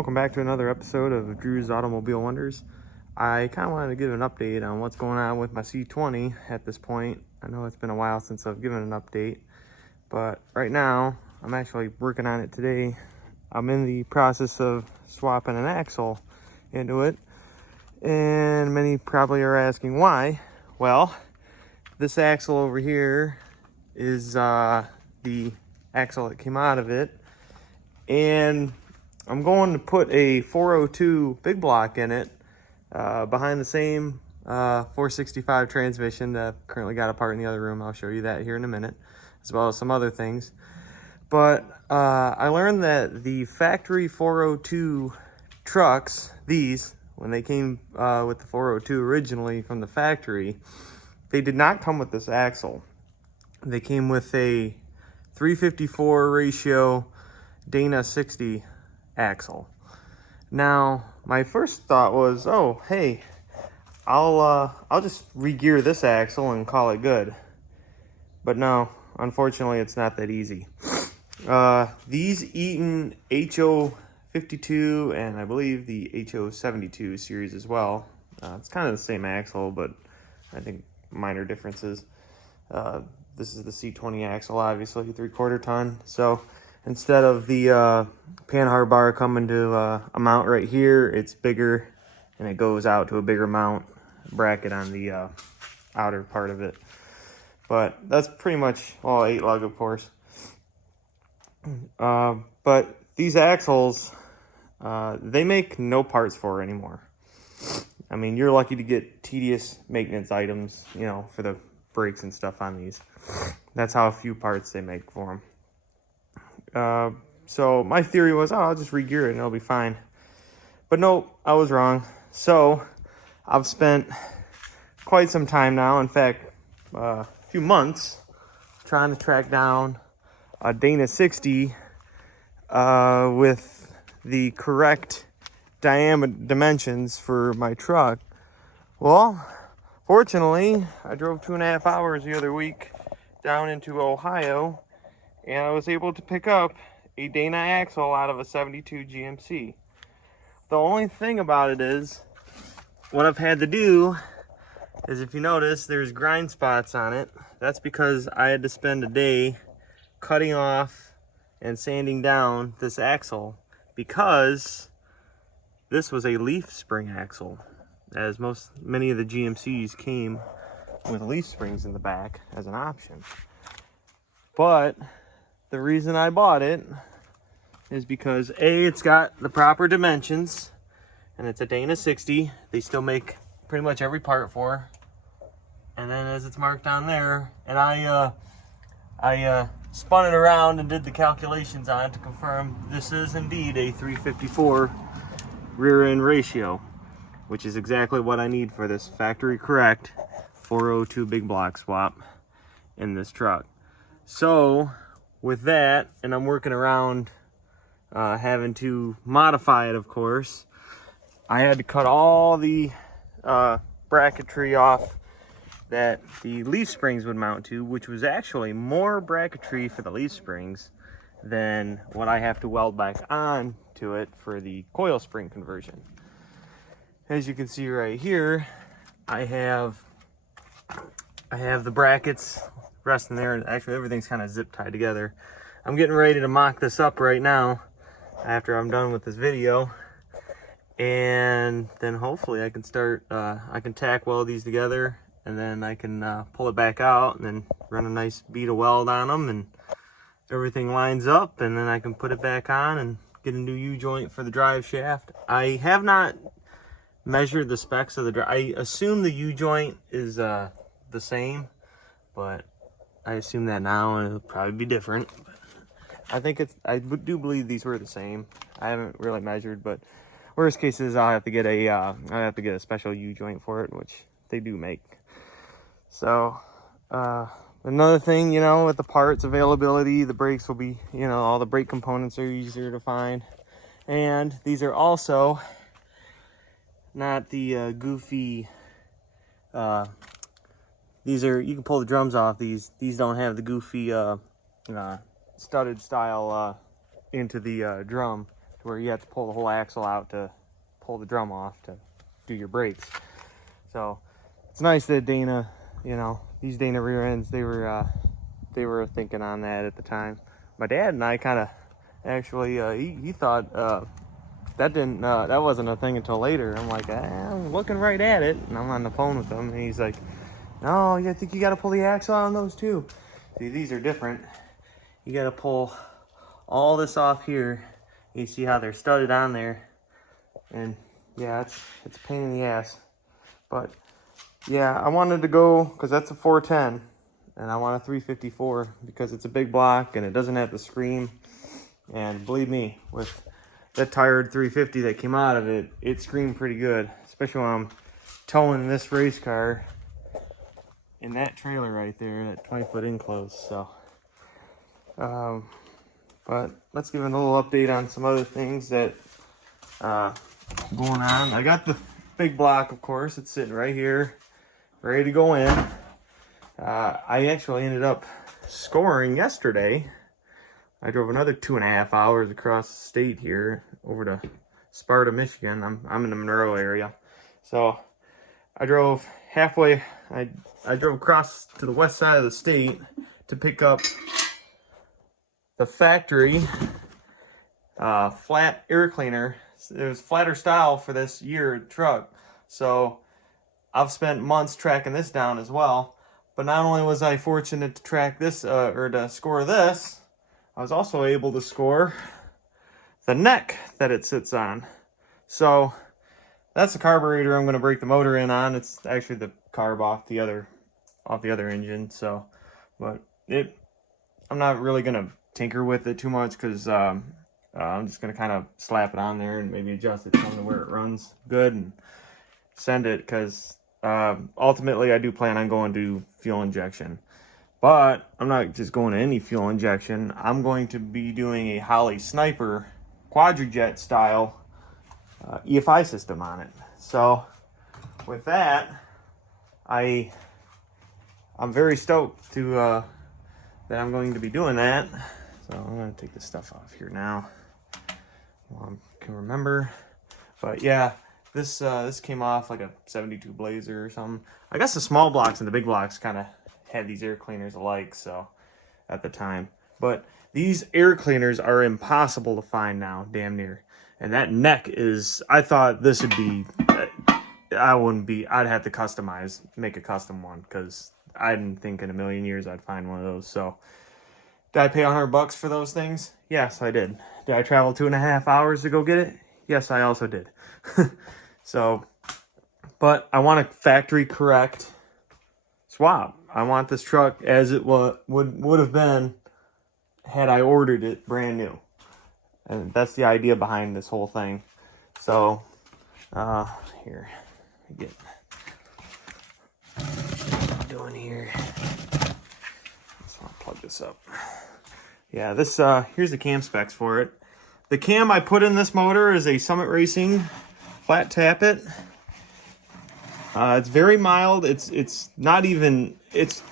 welcome back to another episode of Drew's Automobile Wonders. I kind of wanted to give an update on what's going on with my C20 at this point. I know it's been a while since I've given an update, but right now I'm actually working on it today. I'm in the process of swapping an axle into it, and many probably are asking why. Well, this axle over here is the axle that came out of it, and I'm going to put a 402 big block in it behind the same 465 transmission that I've currently got apart in the other room. I'll show you that here in a minute, as well as some other things. But I learned that the factory 402 trucks, these, when they came with the 402 originally from the factory, they did not come with this axle. They came with a 354 ratio Dana 60 axle. Now, my first thought was, oh, hey, I'll just re-gear this axle and call it good. But no, unfortunately, it's not that easy. These Eaton HO52 and I believe the HO72 series as well. It's kind of the same axle, but I think minor differences. This is the C20 axle, obviously, 3/4 ton. So instead of the panhard bar coming to a mount right here, it's bigger, and it goes out to a bigger mount bracket on the outer part of it. But that's pretty much all 8 lug, of course. But these axles, they make no parts for anymore. I mean, you're lucky to get tedious maintenance items, you know, for the brakes and stuff on these. That's how few parts they make for them. So my theory was, oh, I'll just re-gear it and it'll be fine. But no, I was wrong. So I've spent quite some time now, in fact, a few months, trying to track down a Dana 60 with the correct dimensions for my truck. Well, fortunately, I drove 2.5 hours the other week down into Ohio, and I was able to pick up a Dana axle out of a 72 GMC. The only thing about it is, what I've had to do is, if you notice, there's grind spots on it. That's because I had to spend a day cutting off and sanding down this axle, because this was a leaf spring axle, as many of the GMCs came with leaf springs in the back as an option. But the reason I bought it is because A, it's got the proper dimensions, and it's a Dana 60. They still make pretty much every part for. And then as it's marked on there, and I spun it around and did the calculations on it to confirm this is indeed a 354 rear end ratio, which is exactly what I need for this factory correct 402 big block swap in this truck. So with that, and I'm working around having to modify it, of course, I had to cut all the bracketry off that the leaf springs would mount to, which was actually more bracketry for the leaf springs than what I have to weld back on to it for the coil spring conversion. As you can see right here, I have the brackets resting there. Actually, everything's kind of zip tied together. I'm getting ready to mock this up right now after I'm done with this video, and then hopefully I can start I can tack weld these together, and then I can pull it back out and then run a nice bead of weld on them, and everything lines up, and then I can put it back on and get a new U-joint for the drive shaft. I have not measured the specs of the drive. I assume the U-joint is the same, but I assume that now, and it'll probably be different. I do believe these were the same. I haven't really measured, but worst case is I'll have to get a special U-joint for it, which they do make. So another thing, you know, with the parts availability, the brakes will be, you know, all the brake components are easier to find, and these are also not the goofy. These are, you can pull the drums off. These don't have the goofy studded style into the drum where you have to pull the whole axle out to pull the drum off to do your brakes. So it's nice that Dana, you know, these Dana rear ends, they were thinking on that at the time. My dad and I kind of actually, he thought that wasn't a thing until later. I'm like, I'm looking right at it, and I'm on the phone with him, and he's like, no, I think you got to pull the axle on those too. See, these are different. You got to pull all this off here. You see how they're studded on there, and yeah, it's a pain in the ass. But yeah, I wanted to go because that's a 410, and I want a 354 because it's a big block and it doesn't have to scream. And believe me, with that tired 350 that came out of it, it screamed pretty good, especially when I'm towing this race car in that trailer right there, that 20-foot enclosed. So, but let's give it a little update on some other things that going on. I got the big block, of course. It's sitting right here, ready to go in. I actually ended up scoring yesterday. I drove another 2.5 hours across the state here over to Sparta, Michigan. I'm in the Monroe area. So I drove halfway. I drove across to the west side of the state to pick up the factory flat air cleaner. It was flatter style for this year truck. So I've spent months tracking this down as well. But not only was I fortunate to track this or to score this, I was also able to score the neck that it sits on. So that's the carburetor I'm going to break the motor in on. It's actually the carb off the other engine. So, but I'm not really going to tinker with it too much because I'm just going to kind of slap it on there and maybe adjust it down to where it runs good and send it, because ultimately I do plan on going to fuel injection. But I'm not just going to any fuel injection. I'm going to be doing a Holley Sniper quadrijet style EFI system on it. So with that, I'm very stoked to that I'm going to be doing that. So I'm going to take this stuff off here now. I can remember. But yeah, this came off like a 72 Blazer or something. I guess the small blocks and the big blocks kind of had these air cleaners alike, so at the time. But these air cleaners are impossible to find now, damn near. And that neck is, I thought this would be, I'd have to customize, make a custom one, because I didn't think in a million years I'd find one of those. So did I pay $100 for those things? Yes, I did. Did I travel 2.5 hours to go get it? Yes, I also did. So, but I want a factory correct swap. I want this truck as it would have been had I ordered it brand new. And that's the idea behind this whole thing. So, here, get what I'm doing here. Just want to plug this up. Yeah, this here's the cam specs for it. The cam I put in this motor is a Summit Racing flat tappet. It's very mild. It's not even it's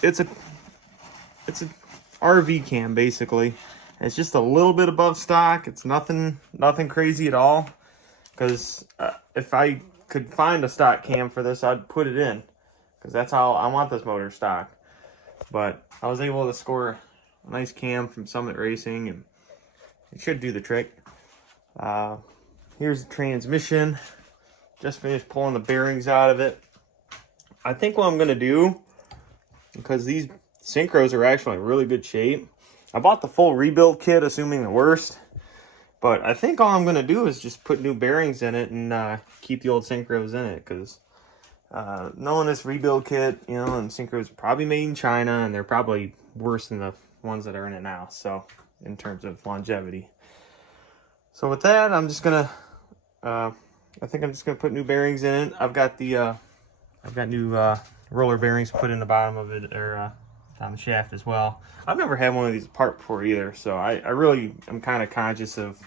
a RV cam basically. It's just a little bit above stock. It's nothing crazy at all. Because if I could find a stock cam for this, I'd put it in. Because that's how I want this motor stock. But I was able to score a nice cam from Summit Racing, and it should do the trick. Here's the transmission. Just finished pulling the bearings out of it. I think what I'm going to do, because these synchros are actually in really good shape, I bought the full rebuild kit, assuming the worst. But I think all I'm going to do is just put new bearings in it and keep the old synchros in it. Because knowing this rebuild kit, you know, and synchros are probably made in China, and they're probably worse than the ones that are in it now. So, in terms of longevity. So with that, I'm just going to... I think I'm just gonna put new bearings in it. I've got new roller bearings put in the bottom of it, or on the shaft as well. I've never had one of these apart before either, so I really am kind of conscious of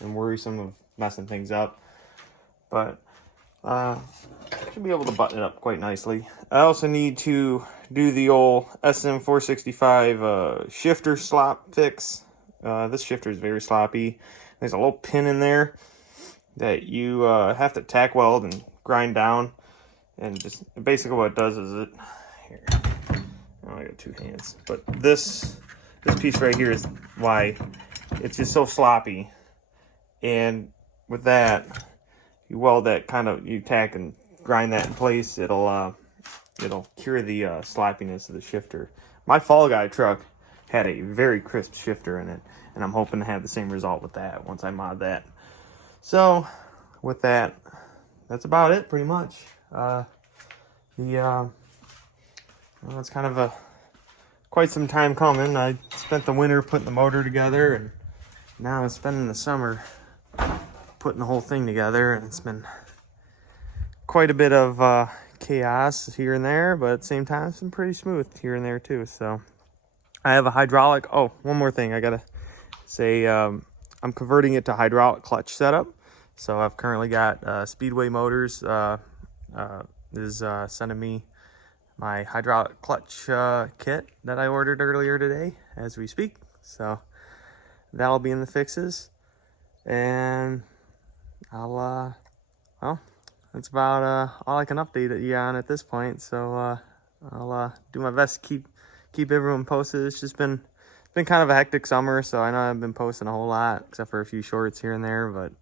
and worrisome of messing things up. But should be able to button it up quite nicely. I also need to do the old SM465 shifter slop fix. This shifter is very sloppy. There's a little pin in there that you have to tack weld and grind down. And just basically what it does is it, here, oh, I got two hands. But this piece right here is why it's just so sloppy. And with that, you weld that you tack and grind that in place, it'll cure the sloppiness of the shifter. My Fall Guy truck had a very crisp shifter in it, and I'm hoping to have the same result with that once I mod that. So with that, that's about it pretty much. Well, it's kind of quite some time coming. I spent the winter putting the motor together, and now I'm spending the summer putting the whole thing together, and it's been quite a bit of chaos here and there, but at the same time it's been pretty smooth here and there too. So I have a hydraulic, oh, one more thing I gotta say, I'm converting it to hydraulic clutch setup. So I've currently got Speedway Motors is sending me my hydraulic clutch kit that I ordered earlier today as we speak. So that'll be in the fixes, and well, that's about all I can update you on at this point. So I'll do my best to keep everyone posted. It's just been kind of a hectic summer, so I know I've been posting a whole lot except for a few shorts here and there, but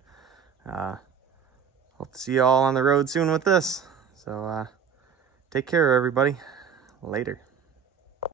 hope to see you all on the road soon with this. So take care, everybody. Later.